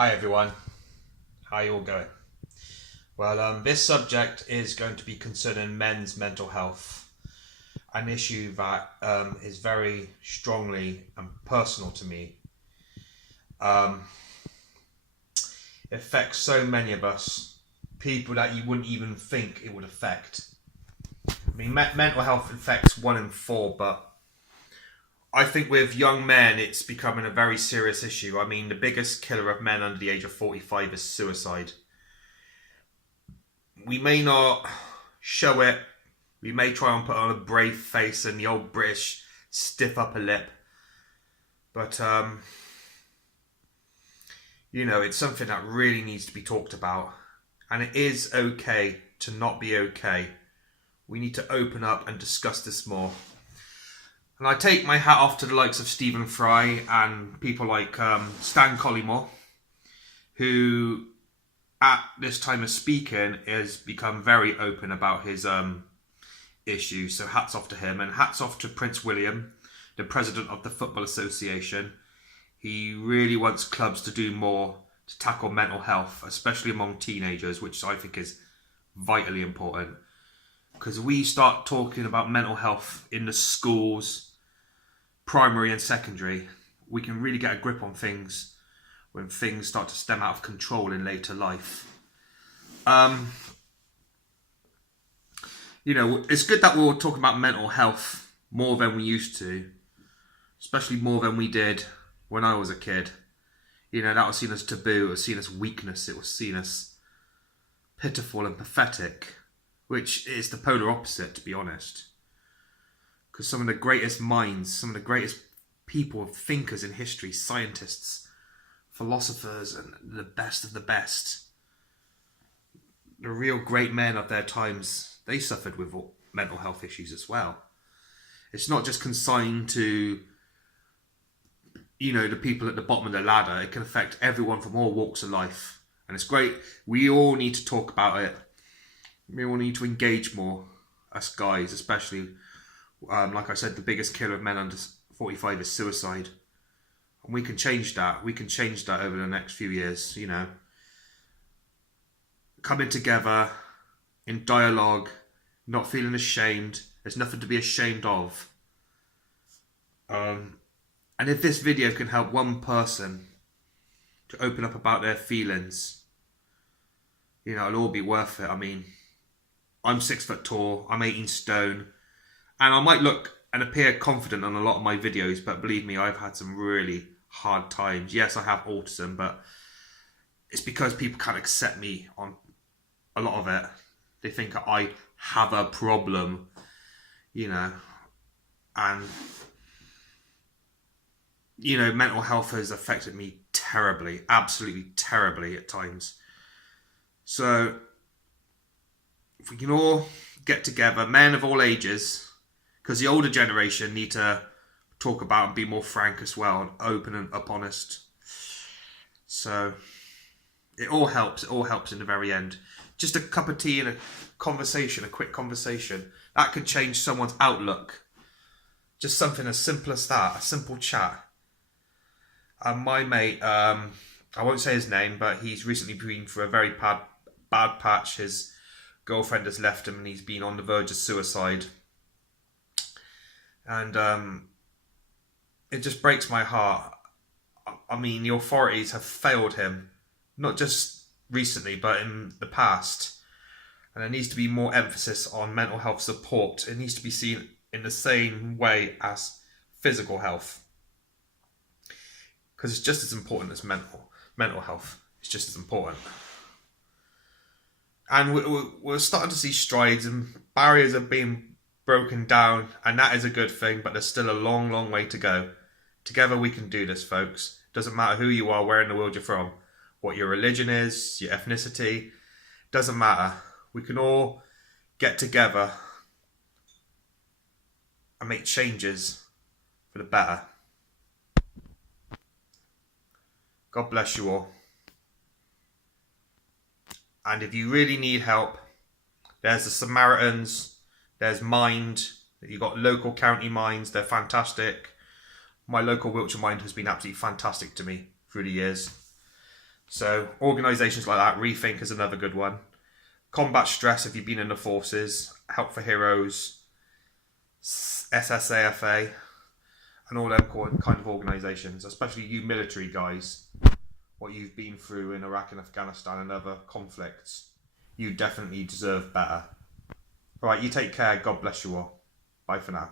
Hi everyone, how you all going? Well, this subject is going to be concerning men's mental health, an issue that is very strongly and personal to me. It affects so many of us, people that you wouldn't even think it would affect. I mean, mental health affects 1 in 4, but I think with young men it's becoming a very serious issue. I mean, the biggest killer of men under the age of 45 is suicide. We may not show it. We may try and put on a brave face and the old British stiff upper lip. But, it's something that really needs to be talked about. And it is okay to not be okay. We need to open up and discuss this more. And I take my hat off to the likes of Stephen Fry and people like Stan Collymore, who at this time of speaking has become very open about his issues. So hats off to him, and hats off to Prince William, the president of the Football Association. He really wants clubs to do more to tackle mental health, especially among teenagers, which I think is vitally important. Because we start talking about mental health in the schools, primary and secondary, we can really get a grip on things when things start to stem out of control in later life. It's good that we're talking about mental health more than we used to, especially more than we did when I was a kid. That was seen as taboo, it was seen as weakness, it was seen as pitiful and pathetic, which is the polar opposite, to be honest. Because some of the greatest minds, some of the greatest people, thinkers in history, scientists, philosophers, and the best of the best, the real great men of their times, they suffered with mental health issues as well. It's not just consigned to, the people at the bottom of the ladder. It can affect everyone from all walks of life. And it's great. We all need to talk about it. We all need to engage more, us guys, especially. Like I said, the biggest killer of men under 45 is suicide. And we can change that. We can change that over the next few years, Coming together in dialogue, not feeling ashamed. There's nothing to be ashamed of. And if this video can help one person to open up about their feelings, it'll all be worth it. I mean, I'm 6 foot tall, I'm 18 stone, and I might look and appear confident on a lot of my videos, but believe me, I've had some really hard times. Yes, I have autism, but it's because people can't accept me on a lot of it. They think I have a problem, and mental health has affected me terribly, absolutely terribly at times. So if we can all get together, men of all ages, because the older generation need to talk about and be more frank as well, and open and up honest. So it all helps in the very end. Just a cup of tea and a quick conversation, that could change someone's outlook. Just something as simple as that, a simple chat. And my mate, I won't say his name, but he's recently been through a very bad patch. His girlfriend has left him and he's been on the verge of suicide. And it just breaks my heart. I mean, the authorities have failed him, not just recently, but in the past. And there needs to be more emphasis on mental health support. It needs to be seen in the same way as physical health. Because it's just as important as mental health. It's just as important. And we're starting to see strides and barriers are being broken down, and that is a good thing, but there's still a long, long way to go. Together we can do this, folks. Doesn't matter who you are, where in the world you're from, what your religion is, your ethnicity, doesn't matter. We can all get together and make changes for the better. God bless you all. And if you really need help, there's the Samaritans, there's Mind, you've got local county minds, they're fantastic. My local Wiltshire Mind has been absolutely fantastic to me through the years. So organisations like that, Rethink is another good one. Combat Stress, if you've been in the forces, Help for Heroes, SSAFA, and all them kind of organisations, especially you military guys, what you've been through in Iraq and Afghanistan and other conflicts, you definitely deserve better. Alright, you take care. God bless you all. Bye for now.